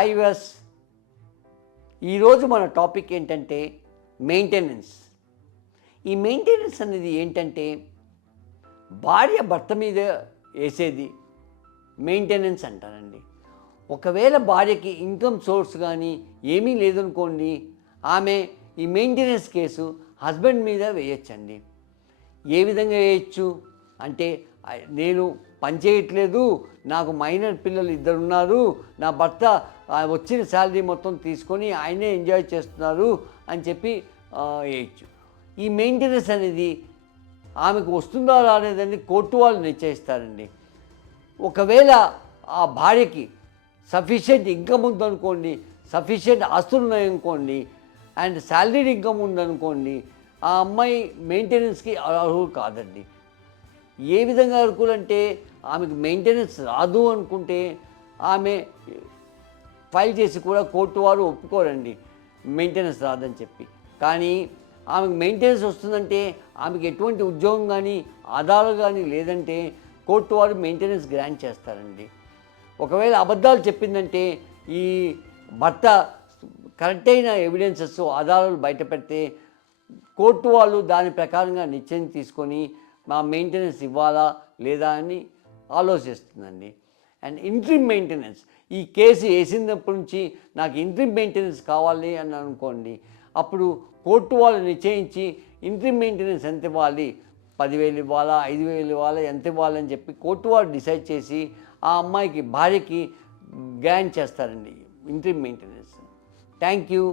Hi viewers, ఈరోజు మన topic ఏంటంటే మెయింటెనెన్స్. ఈ మెయింటెనెన్స్ అనేది ఏంటంటే భార్య భర్త మీద వేసేది మెయింటెనెన్స్ అంటారండి. ఒకవేళ భార్యకి ఇన్కమ్ సోర్స్ కానీ ఏమీ లేదనుకోండి, ఆమె ఈ మెయింటెనెన్స్ కేసు హస్బెండ్ మీద వేయచ్చండి. ఏ విధంగా వేయచ్చు అంటే, నేను పని చేయట్లేదు, నాకు మైనర్ పిల్లలు 2 ఉన్నారు, నా భర్త వచ్చిన శాలరీ మొత్తం తీసుకొని ఆయనే ఎంజాయ్ చేస్తున్నారు అని చెప్పి వేయచ్చు. ఈ మెయింటెనెన్స్ అనేది ఆమెకు వస్తుందా రాలేదని కోర్టు వాళ్ళు నిశ్చయిస్తారండి. ఒకవేళ ఆ భార్యకి సఫిషియెంట్ ఇన్కమ్ ఉందనుకోండి, సఫిషియెంట్ ఆస్తులు ఉన్నాయనుకోండి, అండ్ శాలరీ ఇన్కమ్ ఉందనుకోండి, ఆ అమ్మాయి మెయింటెనెన్స్కి అర్హులు కాదండి. ఏ విధంగా అర్హులంటే, ఆమెకు మెయింటెనెన్స్ రాదు అనుకుంటే ఆమె ఫైల్ చేసి కూడా కోర్టు వారు ఒప్పుకోరండి మెయింటెనెన్స్ రాదని చెప్పి. కానీ ఆమెకు మెయింటెనెన్స్ వస్తుందంటే, ఆమెకు ఎటువంటి ఉద్యోగం కానీ ఆధారాలు కానీ లేదంటే కోర్టు వారు మెయింటెనెన్స్ గ్రాంట్ చేస్తారండి. ఒకవేళ అబద్ధాలు చెప్పిందంటే, ఈ భర్త కరెక్ట్ అయిన ఎవిడెన్సెస్ ఆధారాలు బయట పెడితే కోర్టు వాళ్ళు దాని ప్రకారంగా నిశ్చయం తీసుకొని మా మెయింటెనెన్స్ ఇవ్వాలా లేదా అని ఆలోచిస్తుందండి. అండ్ ఇంట్రిమ్ మెయింటెనెన్స్, ఈ కేసు వేసినప్పటి నుంచి నాకు ఇంట్రిమ్ మెయింటెనెన్స్ కావాలి అని అనుకోండి, అప్పుడు కోర్టు వాళ్ళు నిశ్చయించి ఇంట్రిమ్ మెయింటెనెన్స్ ఎంత ఇవ్వాలి, 10,000 ఇవ్వాలా, 5,000 ఇవ్వాలా, ఎంత ఇవ్వాలని చెప్పి కోర్టు వాళ్ళు డిసైడ్ చేసి ఆ అమ్మాయికి భార్యకి గ్రాంట్ చేస్తారండి ఇంట్రిమ్ మెయింటెనెన్స్. Thank you.